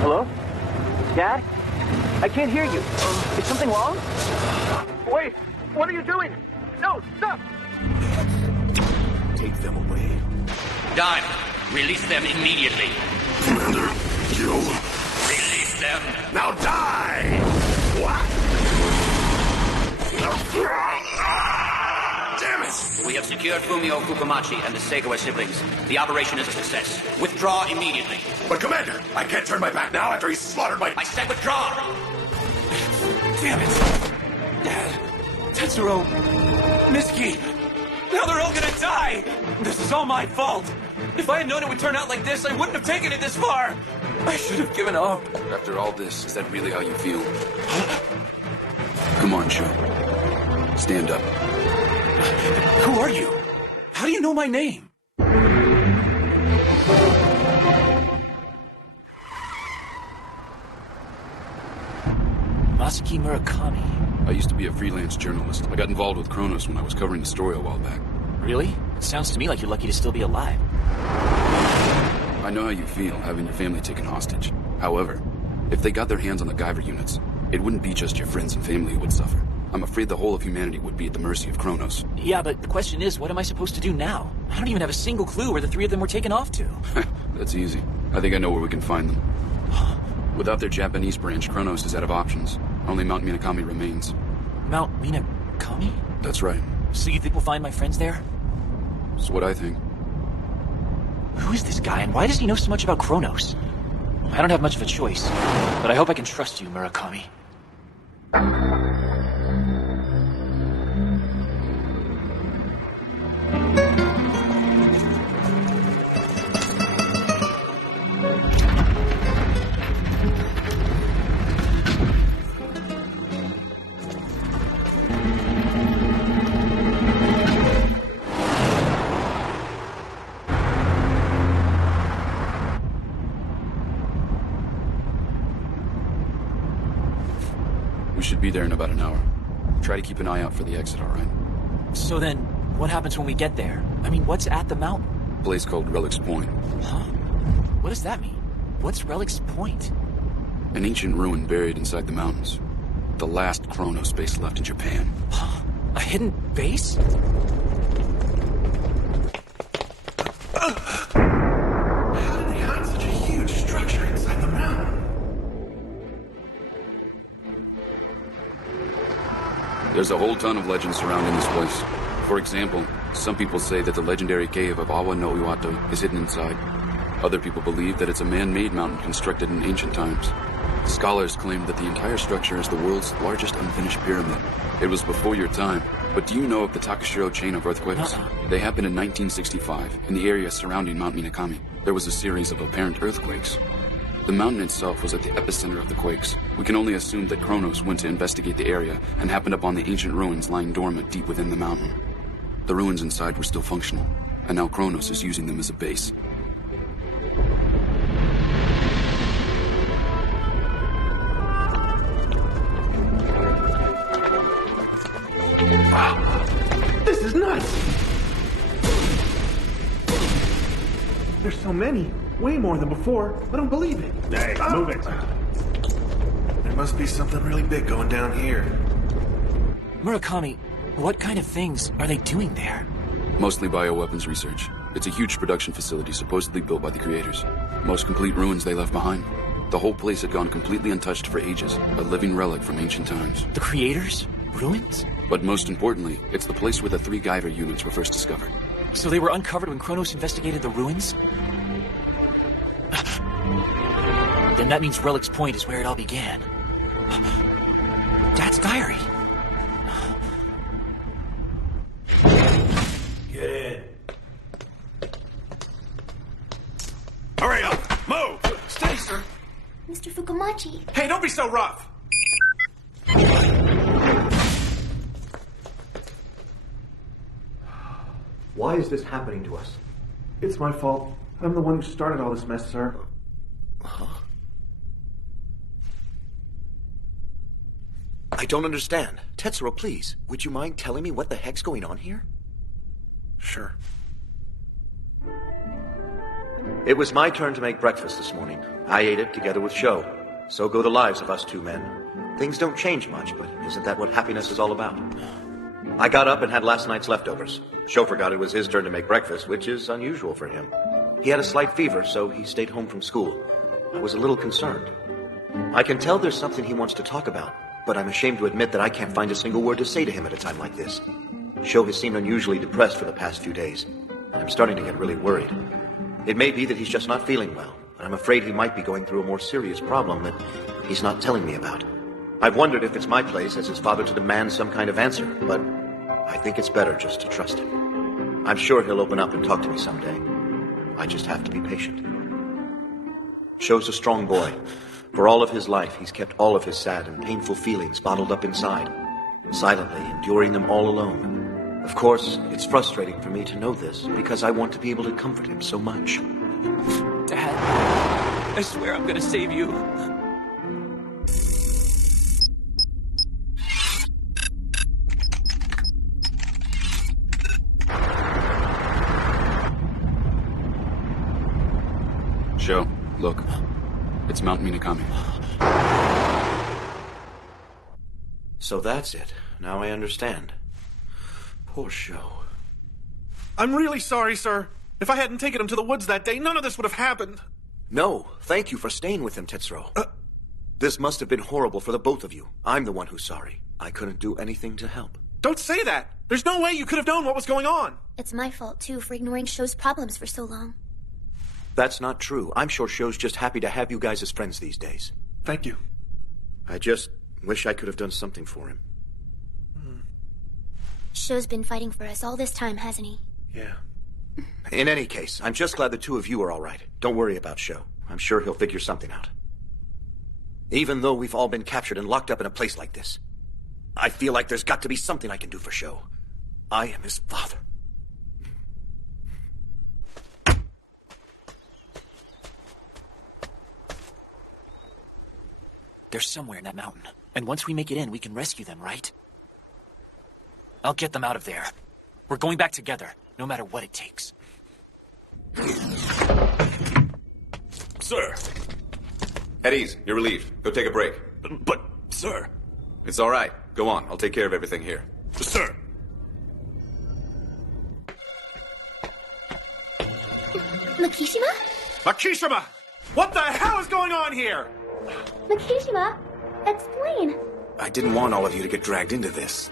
Hello? Dad? I can't hear you. Is something wrong? Wait! What are you doing? No, stop! Take them away. Dive! Release them immediately. Commander, you... Release them! Now die! What? Damn it! We have secured Fumio Fukumachi and the Segawa siblings. The operation is a success. Withdraw immediately. But Commander, I can't turn my back now after he slaughtered my... I said withdraw! Damn it! Dad, Tetsuro, Mitsuki, now they're all gonna die! This is all my fault! If I had known it would turn out like this, I wouldn't have taken it this far! I should have given up. After all this, is that really how you feel? Come on, Sho. Stand up. Who are you? How do you know my name? Masaki Murakami. I used to be a freelance journalist. I got involved with Kronos when I was covering the story a while back. Really? It sounds to me like you're lucky to still be alive. I know how you feel, having your family taken hostage. However, if they got their hands on the Guyver units, it wouldn't be just your friends and family who would suffer. I'm afraid the whole of humanity would be at the mercy of Kronos. Yeah, but the question is, what am I supposed to do now? I don't even have a single clue where the three of them were taken off to. That's easy. I think I know where we can find them. Without their Japanese branch, Kronos is out of options. Only Mount Minakami remains. Mount Minakami? That's right. So you think we'll find my friends there? That's what I think. Who is this guy, and why does he know so much about Kronos? I don't have much of a choice, but I hope I can trust you, Murakami. We should be there in about an hour. Try to keep an eye out for the exit, all right? So then, what happens when we get there? I mean, what's at the mountain? A place called Relics Point. Huh? What does that mean? What's Relics Point? An ancient ruin buried inside the mountains. The last Kronos base left in Japan. Huh? A hidden base? How did they hide such a huge structure inside the mountain? There's a whole ton of legends surrounding this place. For example, some people say that the legendary cave of Awa no Iwato is hidden inside. Other people believe that it's a man-made mountain constructed in ancient times. Scholars claim that the entire structure is the world's largest unfinished pyramid. It was before your time, but do you know of the Takashiro chain of earthquakes? They happened in 1965 in the area surrounding Mount Minakami. There was a series of apparent earthquakes. The mountain itself was at the epicenter of the quakes. We can only assume that Kronos went to investigate the area and happened upon the ancient ruins lying dormant deep within the mountain. The ruins inside were still functional, and now Kronos is using them as a base. Wow, this is nuts! There's so many. Way more than before. I don't believe it. Hey, move it. There must be something really big going down here. Murakami, what kind of things are they doing there? Mostly bioweapons research. It's a huge production facility supposedly built by the creators. Most complete ruins they left behind. The whole place had gone completely untouched for ages, a living relic from ancient times. The creators? Ruins? But most importantly, it's the place where the 3 Guyver units were first discovered. So they were uncovered when Kronos investigated the ruins? Then that means Relics Point is where it all began. Dad's diary. Get in. Hurry up! Move! Stay, sir. Mr. Fukumachi. Hey, don't be so rough! Why is this happening to us? It's my fault. I'm the one who started all this mess, sir. Huh? I don't understand. Tetsuro, please, would you mind telling me what the heck's going on here? Sure. It was my turn to make breakfast this morning. I ate it together with Sho. So go the lives of us two men. Things don't change much, but isn't that what happiness is all about? I got up and had last night's leftovers. Sho forgot it was his turn to make breakfast, which is unusual for him. He had a slight fever, so he stayed home from school. I was a little concerned. I can tell there's something he wants to talk about, but I'm ashamed to admit that I can't find a single word to say to him at a time like this. Sho has seemed unusually depressed for the past few days. I'm starting to get really worried. It may be that he's just not feeling well, and I'm afraid he might be going through a more serious problem that he's not telling me about. I've wondered if it's my place as his father to demand some kind of answer, but I think it's better just to trust him. I'm sure he'll open up and talk to me someday. I just have to be patient. Sho's a strong boy. For all of his life, he's kept all of his sad and painful feelings bottled up inside, silently enduring them all alone. Of course, it's frustrating for me to know this, because I want to be able to comfort him so much. Dad, I swear I'm gonna save you. Sho, look. It's Mount Minakami. So that's it. Now I understand. Poor Sho. I'm really sorry, sir. If I hadn't taken him to the woods that day, none of this would have happened. No, thank you for staying with him, Tetsuro. This must have been horrible for the both of you. I'm the one who's sorry. I couldn't do anything to help. Don't say that! There's no way you could have known what was going on! It's my fault, too, for ignoring Sho's problems for so long. That's not true. I'm sure Sho's just happy to have you guys as friends these days. Thank you. I just wish I could have done something for him. Sho's been fighting for us all this time, hasn't he? Yeah. In any case, I'm just glad the two of you are all right. Don't worry about Sho. I'm sure he'll figure something out. Even though we've all been captured and locked up in a place like this, I feel like there's got to be something I can do for Sho. I am his father. They're somewhere in that mountain. And once we make it in, we can rescue them, right? I'll get them out of there. We're going back together, no matter what it takes. Sir! At ease. You're relieved. Go take a break. But, sir... It's all right. Go on. I'll take care of everything here. Sir! Makishima? Makishima! What the hell is going on here? Makishima, explain. I didn't want all of you to get dragged into this.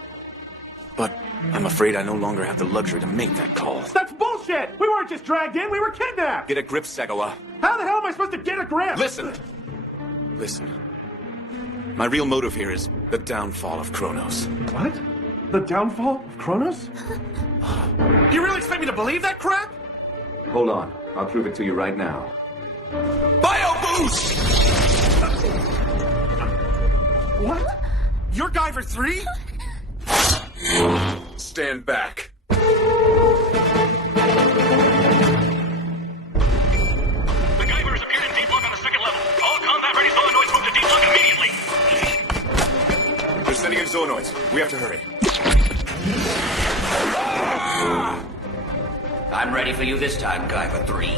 But I'm afraid I no longer have the luxury to make that call. That's bullshit! We weren't just dragged in, we were kidnapped! Get a grip, Sagawa. How the hell am I supposed to get a grip? Listen! My real motive here is the downfall of Kronos. What? The downfall of Kronos? You really expect me to believe that crap? Hold on. I'll prove it to you right now. BioBoost! What? You're Guyver 3? Stand back. The Guyvers appeared in deep lock on the second level. All combat-ready solenoids move to deep lock immediately. They're sending in zoonoids. We have to hurry. I'm ready for you this time, Guyver 3.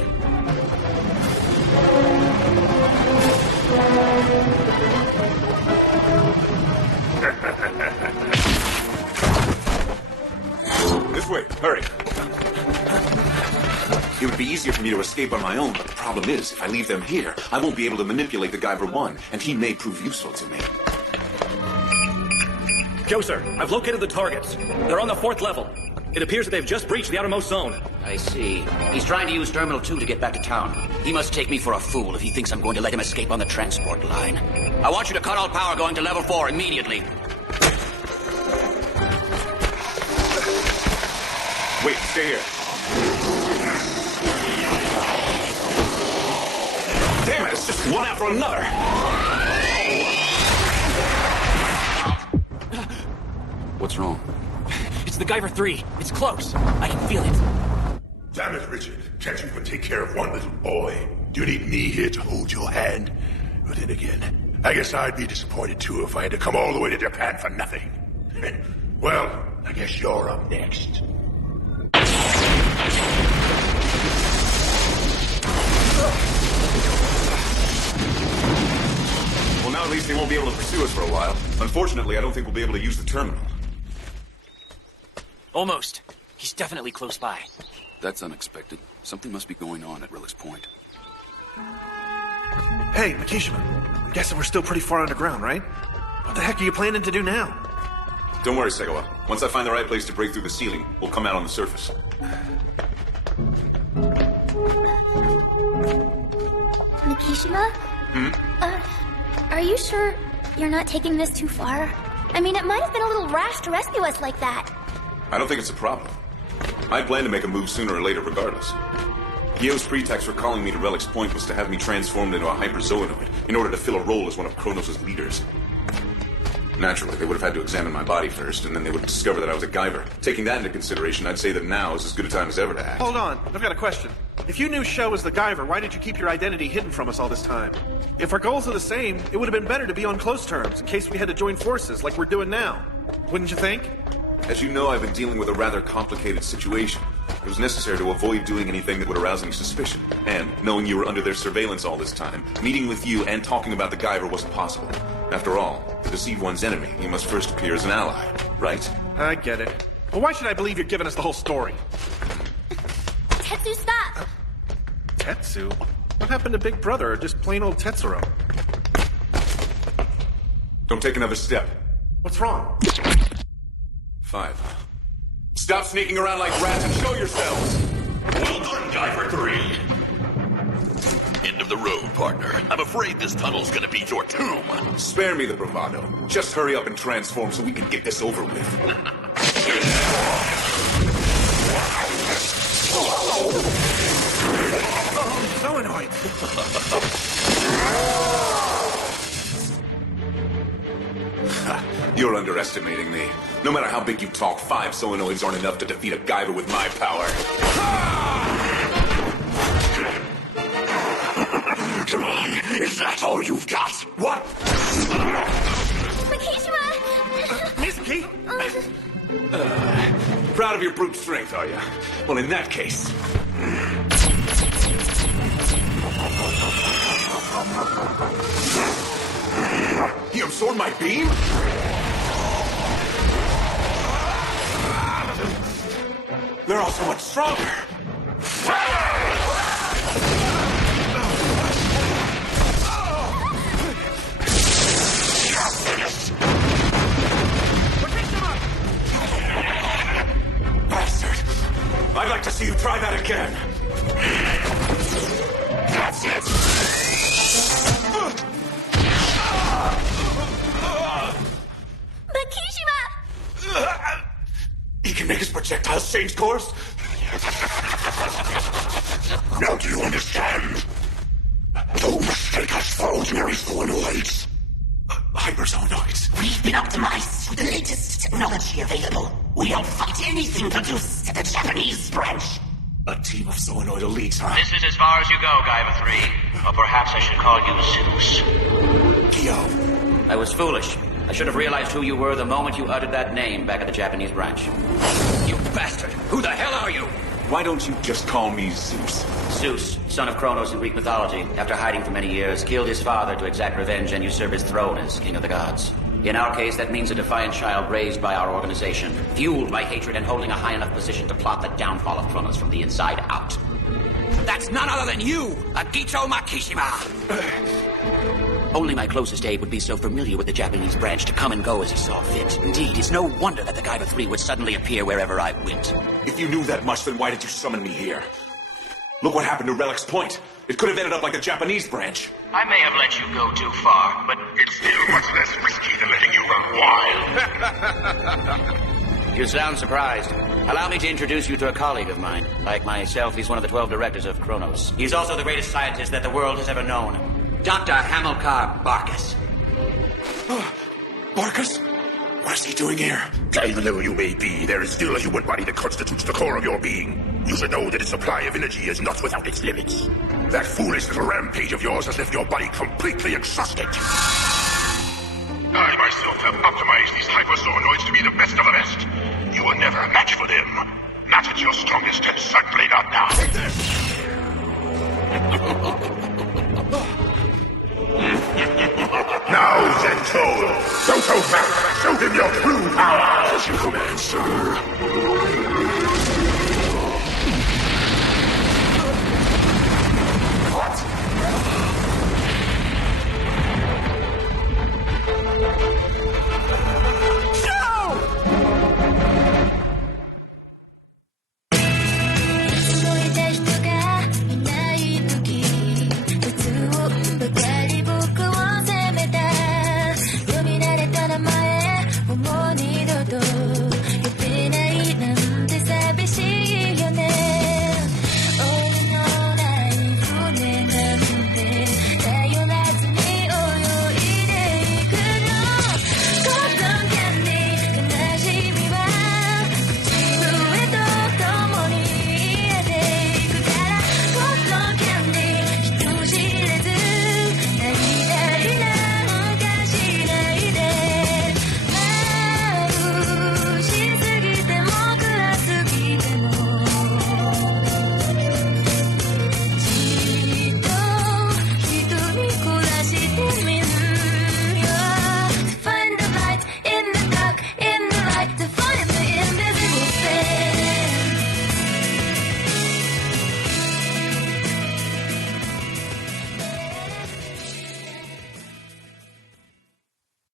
This way. Hurry. It would be easier for me to escape on my own, but the problem is, if I leave them here, I won't be able to manipulate the Guyver 1, and he may prove useful to me. Joe, sir, I've located the targets. They're on the 4th level. It appears that they've just breached the outermost zone. I see. He's trying to use Terminal 2 to get back to town. He must take me for a fool if he thinks I'm going to let him escape on the transport line. I want you to cut all power going to level 4 immediately. Wait, stay here. Damn it, it's just one after another. What's wrong? It's the Guyver 3. It's close. I can feel it. Damn it, Richard. Can't you even take care of one little boy? Do you need me here to hold your hand? But then again, I guess I'd be disappointed too if I had to come all the way to Japan for nothing. Well, I guess you're up next. Well, now at least they won't be able to pursue us for a while. Unfortunately, I don't think we'll be able to use the terminal. Almost. He's definitely close by. That's unexpected. Something must be going on at Relics Point. Hey, Makishima. I'm guessing we're still pretty far underground, right? What the heck are you planning to do now? Don't worry, Segawa. Once I find the right place to break through the ceiling, we'll come out on the surface. Makishima? Are you sure you're not taking this too far? I mean, it might have been a little rash to rescue us like that. I don't think it's a problem. I plan to make a move sooner or later regardless. Gyo's pretext for calling me to Relics Point was to have me transformed into a hyperzoonoid in order to fill a role as one of Kronos' leaders. Naturally, they would have had to examine my body first, and then they would discover that I was a Guyver. Taking that into consideration, I'd say that now is as good a time as ever to act. Hold on, I've got a question. If you knew Sho was the Guyver, why did you keep your identity hidden from us all this time? If our goals are the same, it would have been better to be on close terms, in case we had to join forces, like we're doing now. Wouldn't you think? As you know, I've been dealing with a rather complicated situation. It was necessary to avoid doing anything that would arouse any suspicion. And, knowing you were under their surveillance all this time, meeting with you and talking about the Guyver wasn't possible. After all, to deceive one's enemy, he must first appear as an ally, right? I get it. But why should I believe you're giving us the whole story? Tetsu, stop! Tetsu? What happened to Big Brother, or just plain old Tetsuro? Don't take another step. What's wrong? 5. Stop sneaking around like rats and show yourselves! Well done, Guyver 3. End of the road, partner. I'm afraid this tunnel's gonna be your tomb. Spare me the bravado. Just hurry up and transform so we can get this over with. So annoying. You're underestimating me. No matter how big you talk, 5 solenoids aren't enough to defeat a Guyver with my power. Come on, is that all you've got? What? Makishima! Mizuki? Proud of your brute strength, are you? Well, in that case... You absorbed my beam? They're all so much stronger. Bastard! I'd like to see you try that again. That's it. Makishima! He can make his projectiles change course? Now do you understand? Don't mistake us for ordinary solenoids. Hyperzoonoids. We've been optimized with the latest technology available. We outfight anything produced at the Japanese branch. A team of solenoid elites, huh? This is as far as you go, Guyver 3. Or perhaps I should call you Zeus. Gyo. I was foolish. I should have realized who you were the moment you uttered that name back at the Japanese branch. You bastard! Who the hell are you? Why don't you just call me Zeus? Zeus, son of Kronos in Greek mythology, after hiding for many years, killed his father to exact revenge and usurp his throne as king of the gods. In our case, that means a defiant child raised by our organization, fueled by hatred and holding a high enough position to plot the downfall of Kronos from the inside out. That's none other than you, Agito Makishima! Only my closest aide would be so familiar with the Japanese branch to come and go as he saw fit. Indeed, it's no wonder that the Guyver 3 would suddenly appear wherever I went. If you knew that much, then why did you summon me here? Look what happened to Relics Point. It could have ended up like the Japanese branch. I may have let you go too far, but It's still much less risky than letting you run wild. you sound surprised. Allow me to introduce you to a colleague of mine. Like myself, he's one of the 12 directors of Kronos. He's also the greatest scientist that the world has ever known. Dr. Hamilcar Barkas. Barkas? What is he doing here? Climb the level you may be, there is still a human body that constitutes the core of your being. You should know that its supply of energy is not without its limits. That foolish little rampage of yours has left your body completely exhausted. I myself have optimized these hypersoonoids to be the best of the best. You were never a match for them. Not at your strongest, and certainly not now. Take this! Now then, Toad, don't hold back. Show him your true power. As you command, sir.